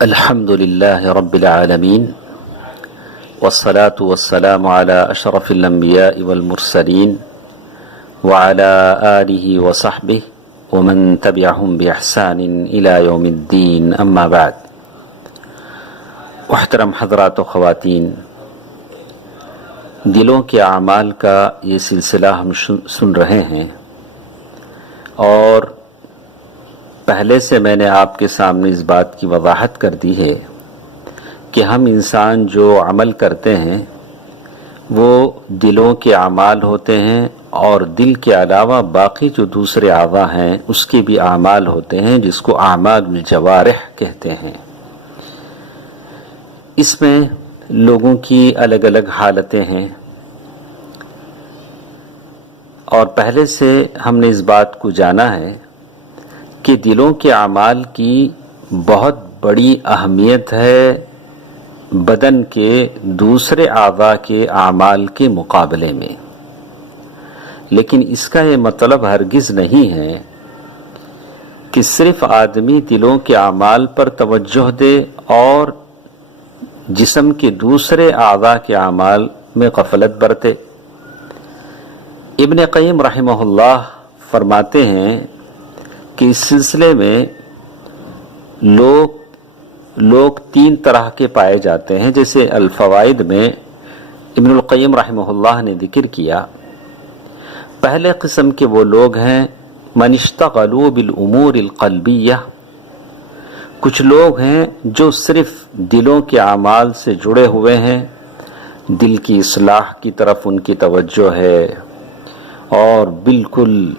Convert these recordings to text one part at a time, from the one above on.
الحمد لله رب العالمين والصلاة والسلام على أشرف الأنبياء والمرسلين وعلى آله وصحبه ومن تبعهم بإحسان إلى يوم الدين أما بعد. محترم حضرات و خواتین، دلوں کے اعمال کا یہ سلسلہ ہم سن رہے ہیں، اور پہلے سے میں نے آپ کے سامنے اس بات کی وضاحت کر دی ہے کہ ہم انسان جو عمل کرتے ہیں وہ دلوں کے اعمال ہوتے ہیں، اور دل کے علاوہ باقی جو دوسرے اعضاء ہیں اس کے بھی اعمال ہوتے ہیں، جس کو اعمال الجوارح کہتے ہیں. اس میں لوگوں کی الگ الگ حالتیں ہیں، اور پہلے سے ہم نے اس بات کو جانا ہے کہ دلوں کے اعمال کی بہت بڑی اہمیت ہے بدن کے دوسرے اعضاء کے اعمال کے مقابلے میں. لیکن اس کا یہ مطلب ہرگز نہیں ہے کہ صرف آدمی دلوں کے اعمال پر توجہ دے اور جسم کے دوسرے اعضاء کے اعمال میں غفلت برتے. ابن قیم رحمہ اللہ فرماتے ہیں کہ اس سلسلے میں لوگ تین طرح کے پائے جاتے ہیں. جیسے الفوائد میں ابن القیم رحمہ اللہ نے ذکر کیا، پہلے قسم کے وہ لوگ ہیں من اشتغلوا بالامور القلبیہ. کچھ لوگ ہیں جو صرف دلوں کے اعمال سے جڑے ہوئے ہیں، دل کی اصلاح کی طرف ان کی توجہ ہے، اور بالکل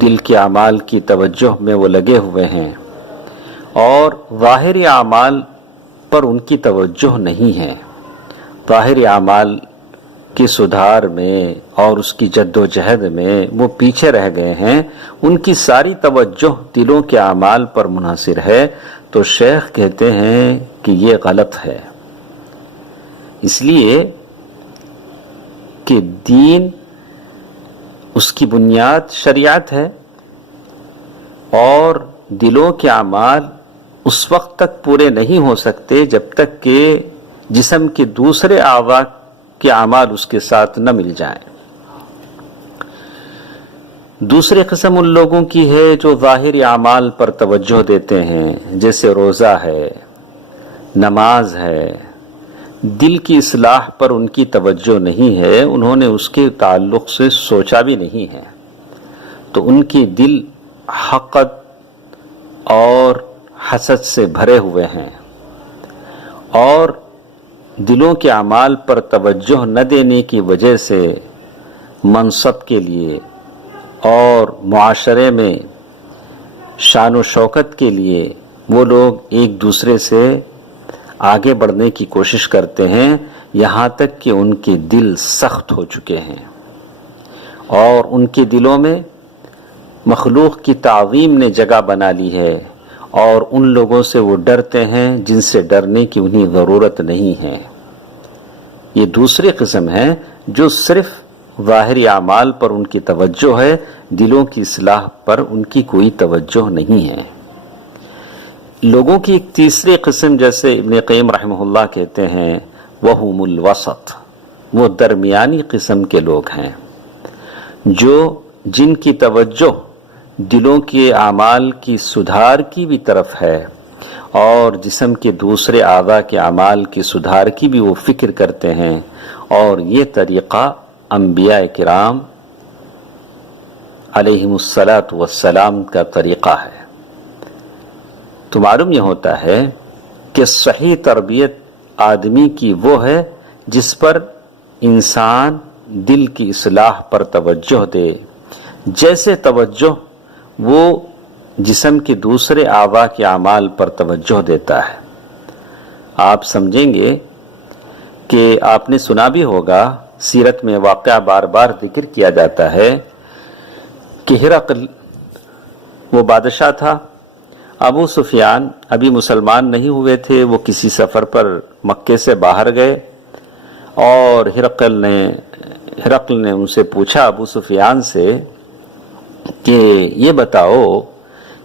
دل کے اعمال کی توجہ میں وہ لگے ہوئے ہیں، اور ظاہری اعمال پر ان کی توجہ نہیں ہے. ظاہری اعمال کی سدھار میں اور اس کی جد و جہد میں وہ پیچھے رہ گئے ہیں، ان کی ساری توجہ دلوں کے اعمال پر منحصر ہے. تو شیخ کہتے ہیں کہ یہ غلط ہے، اس لیے کہ دین اس کی بنیاد شریعت ہے، اور دلوں کے اعمال اس وقت تک پورے نہیں ہو سکتے جب تک کہ جسم کے دوسرے اعضاء کے اعمال اس کے ساتھ نہ مل جائیں. دوسری قسم ان لوگوں کی ہے جو ظاہری اعمال پر توجہ دیتے ہیں، جیسے روزہ ہے، نماز ہے. دل کی اصلاح پر ان کی توجہ نہیں ہے، انہوں نے اس کے تعلق سے سوچا بھی نہیں ہے، تو ان کے دل حقد اور حسد سے بھرے ہوئے ہیں. اور دلوں کے اعمال پر توجہ نہ دینے کی وجہ سے منصب کے لیے اور معاشرے میں شان و شوکت کے لیے وہ لوگ ایک دوسرے سے آگے بڑھنے کی کوشش کرتے ہیں، یہاں تک کہ ان کے دل سخت ہو چکے ہیں، اور ان کے دلوں میں مخلوق کی تعظیم نے جگہ بنا لی ہے، اور ان لوگوں سے وہ ڈرتے ہیں جن سے ڈرنے کی انہیں ضرورت نہیں ہے. یہ دوسری قسم ہے جو صرف ظاہری اعمال پر ان کی توجہ ہے، دلوں کی اصلاح پر ان کی کوئی توجہ نہیں ہے. لوگوں کی ایک تیسری قسم، جیسے ابن قیم رحمہ اللہ کہتے ہیں، وہم الوسط، وہ درمیانی قسم کے لوگ ہیں جن کی توجہ دلوں کے اعمال کی سدھار کی بھی طرف ہے، اور جسم کے دوسرے اعضاء کے اعمال کی سدھار کی بھی وہ فکر کرتے ہیں. اور یہ طریقہ انبیاء کرام علیہم الصلاۃ والسلام کا طریقہ ہے. تو معلوم یہ ہوتا ہے کہ صحیح تربیت آدمی کی وہ ہے جس پر انسان دل کی اصلاح پر توجہ دے، جیسے توجہ وہ جسم کے دوسرے اعضاء کے اعمال پر توجہ دیتا ہے. آپ سمجھیں گے کہ آپ نے سنا بھی ہوگا، سیرت میں واقعہ بار بار ذکر کیا جاتا ہے کہ ہرقل وہ بادشاہ تھا، ابو سفیان ابھی مسلمان نہیں ہوئے تھے، وہ کسی سفر پر مکے سے باہر گئے، اور ہرقل نے ان سے پوچھا ابو سفیان سے کہ یہ بتاؤ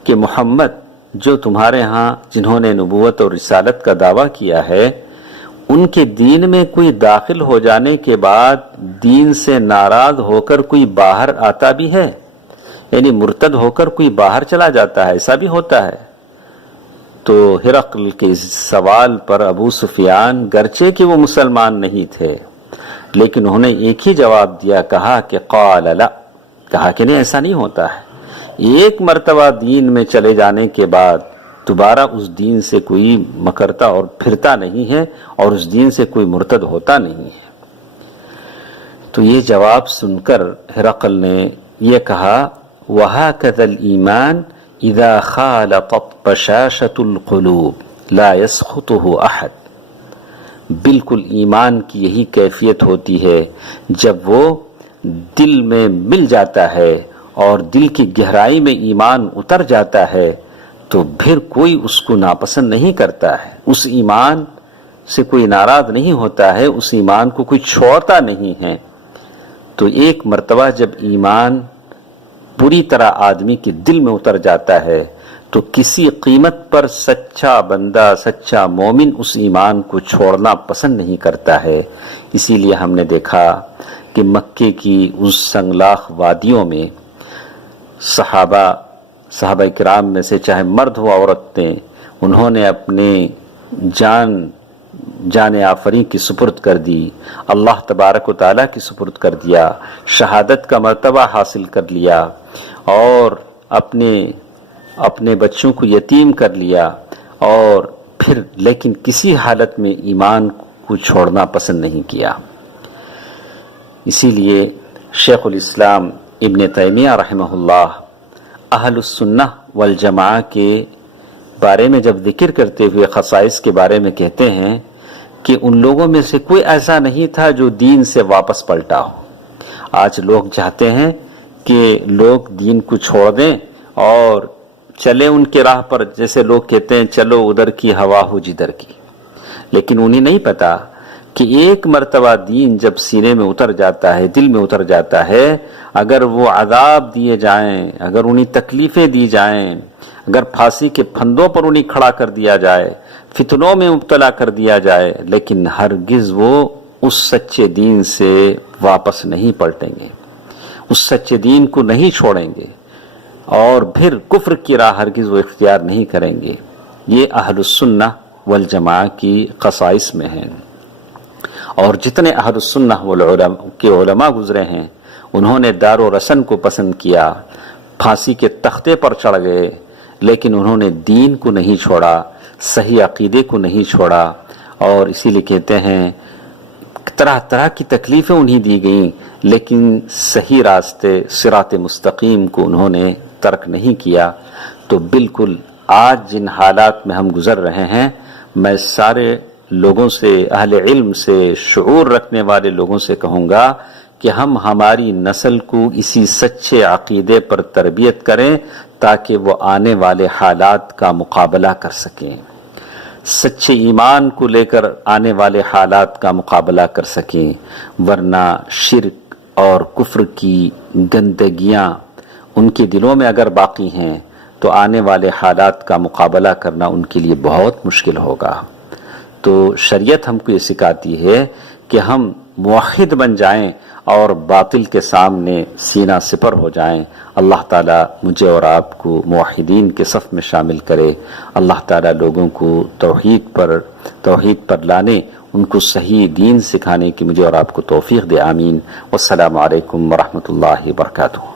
کہ محمد جو تمہارے ہاں جنہوں نے نبوت اور رسالت کا دعویٰ کیا ہے ان کے دین میں کوئی داخل ہو جانے کے بعد دین سے ناراض ہو کر کوئی باہر آتا بھی ہے، یعنی مرتد ہو کر کوئی باہر چلا جاتا ہے، ایسا بھی ہوتا ہے؟ تو ہرقل کے اس سوال پر ابو سفیان گرچہ کہ وہ مسلمان نہیں تھے لیکن انہوں نے ایک ہی جواب دیا، کہا کہ قال لا، کہا کہ نہیں ایسا نہیں ہوتا ہے، ایک مرتبہ دین میں چلے جانے کے بعد دوبارہ اس دین سے کوئی مکرتا اور پھرتا نہیں ہے اور اس دین سے کوئی مرتد ہوتا نہیں ہے۔ تو یہ جواب سن کر ہرقل نے یہ کہا وَهَكَذَا الْإِيمَانِ إِذَا خَالَطَتْ بَشَاشَةُ الْقُلُوبِ لَا يَسْخُطُهُ أَحَدٌ، بالکل ایمان کی یہی کیفیت ہوتی ہے جب وہ دل میں مل جاتا ہے اور دل کی گہرائی میں ایمان اتر جاتا ہے تو پھر کوئی اس کو ناپسند نہیں کرتا ہے، اس ایمان سے کوئی ناراض نہیں ہوتا ہے، اس ایمان کو کوئی چھوڑتا نہیں ہے۔ تو ایک مرتبہ جب ایمان بری طرح آدمی کے دل میں اتر جاتا ہے تو کسی قیمت پر سچا بندہ، سچا مومن اس ایمان کو چھوڑنا پسند نہیں کرتا ہے۔ اسی لیے ہم نے دیکھا کہ مکے کی اس سنگلاخ وادیوں میں صحابہ کرام میں سے چاہے مرد ہو عورتیں، انہوں نے اپنے جان آفرین کی سپرد کر دی، اللہ تبارک و تعالیٰ کی سپرد کر دیا، شہادت کا مرتبہ حاصل کر لیا اور اپنے بچوں کو یتیم کر لیا، اور پھر لیکن کسی حالت میں ایمان کو چھوڑنا پسند نہیں کیا۔ اسی لیے شیخ الاسلام ابن تیمیہ رحمہ اللہ اہل السنہ والجماعہ کے بارے میں جب ذکر کرتے ہوئے خصائص کے بارے میں کہتے ہیں کہ ان لوگوں میں سے کوئی ایسا نہیں تھا جو دین سے واپس پلٹا ہو۔ آج لوگ چاہتے ہیں کہ لوگ دین کو چھوڑ دیں اور چلے ان کے راہ پر، جیسے لوگ کہتے ہیں چلو ادھر کی ہوا ہو جدھر کی، لیکن انہیں نہیں پتا کہ ایک مرتبہ دین جب سینے میں اتر جاتا ہے، دل میں اتر جاتا ہے، اگر وہ عذاب دیے جائیں، اگر انہیں تکلیفیں دی جائیں، اگر پھانسی کے پھندوں پر انہیں کھڑا کر دیا جائے، فتنوں میں مبتلا کر دیا جائے، لیکن ہرگز وہ اس سچے دین سے واپس نہیں پلٹیں گے، اس سچے دین کو نہیں چھوڑیں گے اور پھر کفر کی راہ ہرگز وہ اختیار نہیں کریں گے۔ یہ اہل السنہ والجماعہ کی خصائص میں ہیں۔ اور جتنے اہل السنہ کے علماء گزرے ہیں انہوں نے دار و رسن کو پسند کیا، پھانسی کے تختے پر چڑھ گئے، لیکن انہوں نے دین کو نہیں چھوڑا، صحیح عقیدے کو نہیں چھوڑا، اور اسی لیے کہتے ہیں طرح طرح کی تکلیفیں انہیں دی گئیں لیکن صحیح راستے صراط مستقیم کو انہوں نے ترک نہیں کیا۔ تو بالکل آج جن حالات میں ہم گزر رہے ہیں، میں سارے لوگوں سے، اہل علم سے، شعور رکھنے والے لوگوں سے کہوں گا کہ ہم ہماری نسل کو اسی سچے عقیدے پر تربیت کریں تاکہ وہ آنے والے حالات کا مقابلہ کر سکیں، سچے ایمان کو لے کر آنے والے حالات کا مقابلہ کر سکیں، ورنہ شرک اور کفر کی گندگیاں ان کے دلوں میں اگر باقی ہیں تو آنے والے حالات کا مقابلہ کرنا ان کے لیے بہت مشکل ہوگا۔ تو شریعت ہم کو یہ سکھاتی ہے کہ ہم موحد بن جائیں اور باطل کے سامنے سینہ سپر ہو جائیں۔ اللہ تعالیٰ مجھے اور آپ کو موحدین کے صف میں شامل کرے۔ اللہ تعالیٰ لوگوں کو توحید پر لانے، ان کو صحیح دین سکھانے کی مجھے اور آپ کو توفیق دے، آمین۔ والسلام علیکم ورحمۃ اللہ وبرکاتہ۔